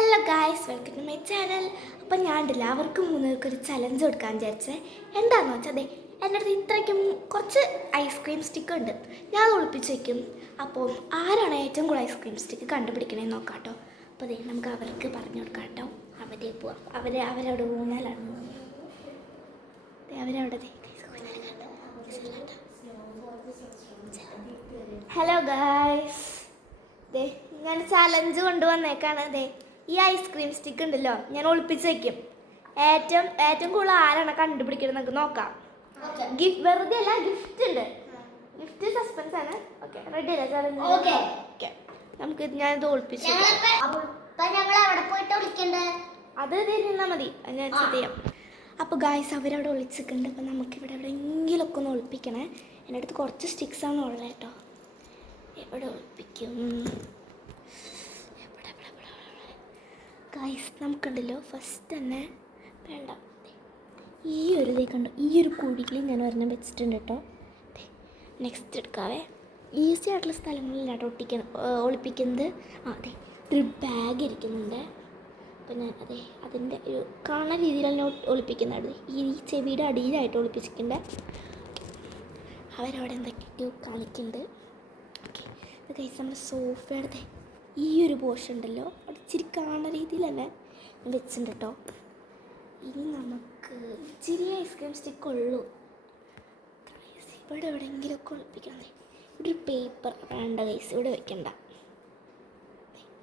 Hello guys, welcome to my channel. അപ്പം ഞാൻ ഉണ്ടല്ലോ അവർക്ക് മൂന്നുപേർക്ക് ഒരു ചലഞ്ച് കൊടുക്കാൻ വിചാരിച്ചത്. എന്താണെന്ന് വെച്ചാൽ അതെ, എൻ്റെ അടുത്ത് ഇത്രയ്ക്കും കുറച്ച് ഐസ്ക്രീം സ്റ്റിക്ക് ഉണ്ട്. ഞാൻ അത് ഒളിപ്പിച്ച് വയ്ക്കും. അപ്പോൾ ആരാണ് ഏറ്റവും കൂടുതൽ ഐസ്ക്രീം സ്റ്റിക്ക് കണ്ടുപിടിക്കണേന്ന് നോക്കാം കേട്ടോ. അപ്പോൾ അതെ, നമുക്ക് അവർക്ക് പറഞ്ഞു കൊടുക്കാം കേട്ടോ. അവരെ പോവാം. അവരവിടെ ഊഞ്ഞാലാണ്. അവരവിടെ ഹലോ ഗായ്സ്, ദേ ഞാൻ ചലഞ്ച് കൊണ്ടുവന്നേക്കാണ്. അതെ, ഈ ഐസ്ക്രീം സ്റ്റിക്ക് ഉണ്ടല്ലോ ഞാൻ ഒളിപ്പിച്ച് വയ്ക്കും. ഏറ്റവും കൂടുതൽ ആരാണ് കണ്ടുപിടിക്കുന്നത് നമുക്ക് നോക്കാം. ഗിഫ്റ്റ് വെറുതെ അല്ല, ഗിഫ്റ്റ് ഉണ്ട്. ഗിഫ്റ്റ് സസ്പെൻസ് ആണ്. ഓക്കെ, റെഡി അല്ലേ ചലഞ്ച്? ഓക്കെ, നമുക്ക് ഞാനിത് ഒളിപ്പിച്ച് അത് നിന്നാൽ മതി, ഞാൻ ചെയ്യാം. അപ്പോൾ ഗായ്സ് അവരവിടെ ഒളിച്ചിട്ടുണ്ട്. അപ്പോൾ നമുക്കിവിടെ എവിടെയെങ്കിലുമൊക്കെ ഒന്ന് ഒളിപ്പിക്കണേ. എൻ്റെ അടുത്ത് കുറച്ച് സ്റ്റിക്സാണ് ഉള്ളത് കേട്ടോ. എവിടെ ഒളിപ്പിക്കും? ഗായ്സ് നമുക്കുണ്ടല്ലോ ഫസ്റ്റ് തന്നെ വേണ്ട, ഈ ഒരു ഇതേ കണ്ടു, ഈ ഒരു കുഴിയിൽ ഞാൻ ഒരെണ്ണം വെച്ചിട്ടുണ്ട് കേട്ടോ. നെക്സ്റ്റ് എടുക്കാവേ. ഈസി ആയിട്ടുള്ള സ്ഥലങ്ങളിലാണ് ഒളിപ്പിക്കുന്നത്. അതെ, ഒരു ബാഗ് ഇരിക്കുന്നുണ്ട്. അപ്പം ഞാൻ അതിൻ്റെ ഒരു കാണുന്ന രീതിയിലാണ് ഒളിപ്പിക്കുന്നത്. ഈ ചെവിയുടെ അടിയിലായിട്ട് ഒളിപ്പിച്ചിട്ടുണ്ട്. അവരവിടെ എന്തൊക്കെയോ കാണിക്കുന്നുണ്ട്. ഓക്കെ, ഗൈസ് നമ്മുടെ സോഫയുടെ ഈ ഒരു പോർഷൻ ഉണ്ടല്ലോ, അവിടെ ഇച്ചിരി കാണുന്ന രീതിയിൽ തന്നെ വെച്ചിട്ടുണ്ട് കേട്ടോ. ഇനി നമുക്ക് ഇച്ചിരി ഐസ്ക്രീം സ്റ്റിക്ക് ഉള്ളൂ. ഇവിടെ എവിടെയെങ്കിലുമൊക്കെ ഒളിപ്പിക്കണം. ഇവിടെ ഒരു പേപ്പർ വേണ്ട ഗൈസ്, ഇവിടെ വെക്കണ്ട.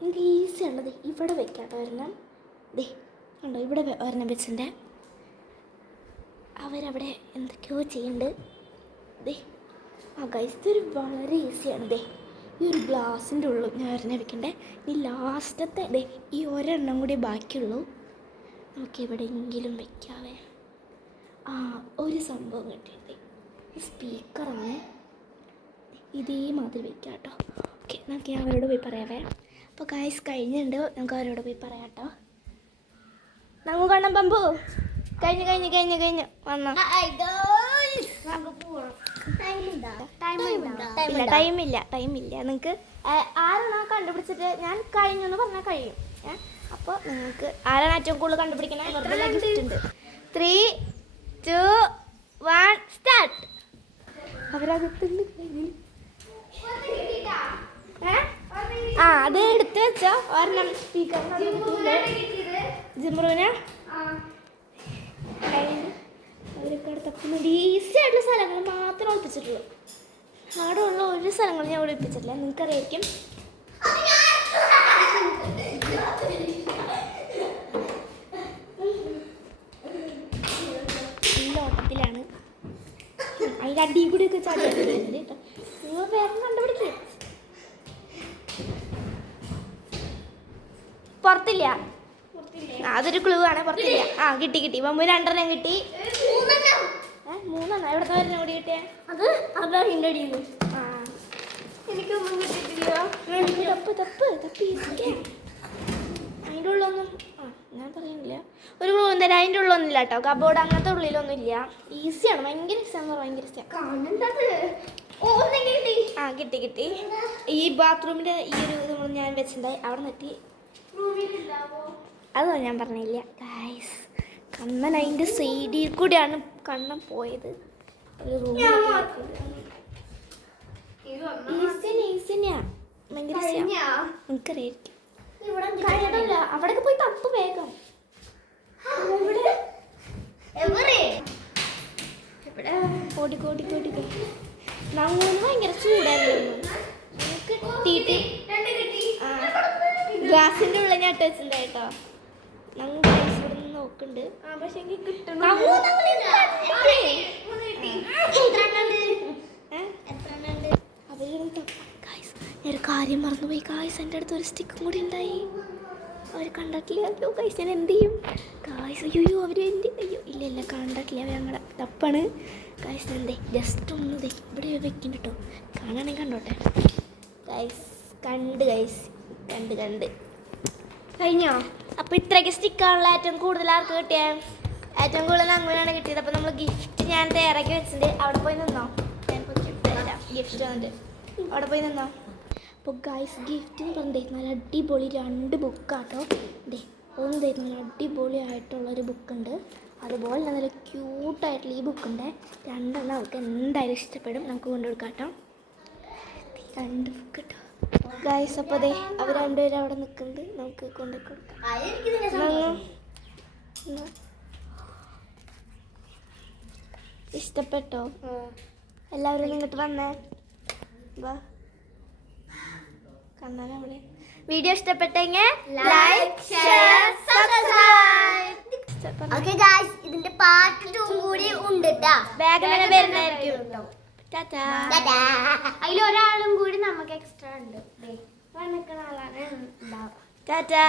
എനിക്ക് ഈസി ഉള്ളത് ഇവിടെ വെക്കാട്ടോ. ഒരെണ്ണം കണ്ടോ, ഇവിടെ ഒരെണ്ണം വെച്ചിട്ടുണ്ട്. അവരവിടെ എന്തൊക്കെയോ ചെയ്യുന്നുണ്ട്. ഗൈസ് ഇതൊരു വളരെ ഈസിയാണ്. ഈ ഒരു ഗ്ലാസിൻ്റെ ഉള്ളു ഞാൻ ഒരെണ്ണം വെക്കണ്ടേ. ഈ ലാസ്റ്റത്തെ ഈ ഒരെണ്ണം കൂടി ബാക്കിയുള്ളൂ. നമുക്ക് എവിടെയെങ്കിലും വെക്കാവേ. ഒരു സംഭവം കിട്ടിയത് ഈ സ്പീക്കറാണ്. ഇതേമാതിരി വെക്കാം കേട്ടോ. ഓക്കെ, നമുക്ക് ഞാൻ അവരോട് പോയി പറയാവേ. അപ്പോൾ ഗായ്സ് കഴിഞ്ഞിട്ടുണ്ട്, നമുക്ക് അവരോട് പോയി പറയാം കേട്ടോ. നമുക്ക് കാണാം പമ്പു. കഴിഞ്ഞു വന്നോ. ടൈമില്ല. നിങ്ങൾക്ക് ആരാണോ കണ്ടുപിടിച്ചിട്ട് ഞാൻ കഴിഞ്ഞെന്ന് പറഞ്ഞാൽ കഴിയും. അപ്പോൾ നിങ്ങൾക്ക് ആരാണ് ഏറ്റവും കൂടുതൽ കണ്ടുപിടിക്കണേ ഗിഫ്റ്റ് ഉണ്ട്. 3, 2, 1 സ്റ്റാർട്ട്. അവരകത്തുണ്ട്. അത് എടുത്ത് വെച്ചോ. ഒരെണ്ണം സ്പീക്കറിന് ജിമ്രുവിന് അവരൊക്കെ തപ്പുന്നുണ്ട്. ഈസി ആയിട്ടുള്ള സ്ഥലങ്ങൾ മാത്രമേ ഒളിപ്പിച്ചിട്ടുള്ളൂ. ആടുള്ള ഒരു സ്ഥലങ്ങൾ ഞാൻ ഒളിപ്പിച്ചിട്ടില്ല. നിങ്ങൾക്കറിയായിരിക്കും. നല്ല ഓട്ടത്തിലാണ്. അതിൻ്റെ അടി കൂടിയൊക്കെ ചാടി കേട്ടോ. നിങ്ങൾ വേഗം കണ്ടുപിടിക്കുക. പുറത്തില്ല. അതൊരു ക്ലൂ ആണ്. പുറത്തില്ല. കിട്ടി. പമ്പ് 2 കിട്ടി. 3 എവിടത്തെ വരുന്ന കൂടി കിട്ടിയ അതാ ഹിൻ്റെ അടിയിൽ. എനിക്കൊന്നും കിട്ടിയിട്ടില്ല. അതിൻ്റെ ഉള്ളൊന്നും ഞാൻ പറയുന്നില്ല. ഒരു ക്ലൂ എന്തായാലും അതിൻ്റെ ഉള്ളൊന്നുമില്ല കേട്ടോ. കബോർഡ് അങ്ങനത്തെ ഉള്ളിലൊന്നും ഇല്ല. ഈസിയാണ്, ഭയങ്കര ഈസിയാണെന്ന് പറഞ്ഞാൽ ഭയങ്കര ഈസിയാണ്. കിട്ടി. ഈ ബാത്റൂമിൻ്റെ ഈ ഒരു ഇത് ഞാൻ വെച്ചിട്ടുണ്ടായി. അവിടെ നിർത്തി. അതൊന്നും ഞാൻ പറഞ്ഞില്ല ഗായ്സ്. കണ്ണൻ അതിൻ്റെ സൈഡിൽ കൂടെയാണ് കണ്ണൻ പോയത്. ഒരു റൂമിൽ ഈസിനെയാ, ഭയങ്കര എനിക്കറിയായിരിക്കും. അവിടെയൊക്കെ പോയി തപ്പ് വേഗം. കോടി നമ്മൾ ഭയങ്കര ചൂടായിരുന്നു. കിട്ടിയിട്ട് ഗ്ലാസിൻ്റെ ഉള്ളിൽ ഞാൻ ഇട്ട് വെച്ചിട്ടുണ്ട് കേട്ടോ. ഞങ്ങൾ ഇവിടെ നിന്ന് നോക്കുന്നുണ്ട്. പക്ഷെ എനിക്ക് കിട്ടണം. ഒരു കാര്യം മറന്നുപോയി ഗായ്സ്. എൻ്റെ അടുത്ത് ഒരു സ്റ്റിക്കും കൂടി ഉണ്ടായി. അവർ കണ്ടിട്ടില്ല. അയ്യോ ഗായ്സ്, ഞാൻ എന്ത് ചെയ്യും ഗായ്സ്? അയ്യോ അവർ ഇല്ല കണ്ടിട്ടില്ല. അവർ ഞങ്ങളുടെ തപ്പാണ് ഗായ്സ്. ജസ്റ്റ് ഒന്ന് ഇവിടെ വെക്കുന്നുണ്ട് കേട്ടോ. കാണാണെങ്കിൽ കണ്ടോട്ടെ ഗായ്സ്. കണ്ട് കഴിഞ്ഞോ? അപ്പോൾ ഇത്രയ്ക്ക് സ്റ്റിക്കാണല്ലോ ഏറ്റവും കൂടുതൽ ആർക്ക് കിട്ടിയ? ഏറ്റവും കൂടുതൽ അങ്ങനെയാണ് കിട്ടിയത്. അപ്പോൾ നമ്മൾ ഗിഫ്റ്റ് ഞാൻ തയ്യാറാക്കി വെച്ചിട്ടുണ്ട്. അവിടെ പോയി നിന്നോ. ഞാൻ ഗിഫ്റ്റ് വന്നിട്ട് അവിടെ പോയി നിന്നോ. അപ്പോൾ ഗൈസ് ഗിഫ്റ്റ് എന്ന് പറഞ്ഞിട്ട് നല്ല അടിപൊളി 2 ബുക്കാട്ടോ. ഇതേ ഒന്ന് തരുന്ന നല്ല അടിപൊളിയായിട്ടുള്ളൊരു ബുക്കുണ്ട്. അതുപോലെ തന്നെ നല്ല ക്യൂട്ടായിട്ടുള്ള ഈ ബുക്കുണ്ട്. 2 എണ്ണം അവർക്ക് എന്തായാലും ഇഷ്ടപ്പെടും. നമുക്ക് കൊണ്ടുകൊടുക്കാം കേട്ടോ. 2 ബുക്ക് കേട്ടോ ഗൈസ്. അപ്പോൾ അതെ അവർ 2 പേരും അവിടെ നിൽക്കുന്നുണ്ട്. നമുക്ക് കൊണ്ടുകൊടുക്കാം. ഇഷ്ടപ്പെട്ടോ? എല്ലാവരും ഇങ്ങോട്ട് വന്നേ. വാ കണ്ണാൻ അവിടെ. വീഡിയോ ഇഷ്ടപ്പെട്ടെങ്കിൽ like share subscribe. Okay guys, ഇതിന്റെ പാർട്ട് 2 കൂടി ഉണ്ട് ട്ടാ. വേഗം വരുന്നതായിരിക്കും ട്ടോ. ടാറ്റാ. അതിലൊരാളും കൂടി നമുക്ക് എക്സ്ട്രാ ഉണ്ട്. ദേ വന്നിക്കുന്ന ആളാണ് ഉണ്ടാവുക. ടാറ്റാ.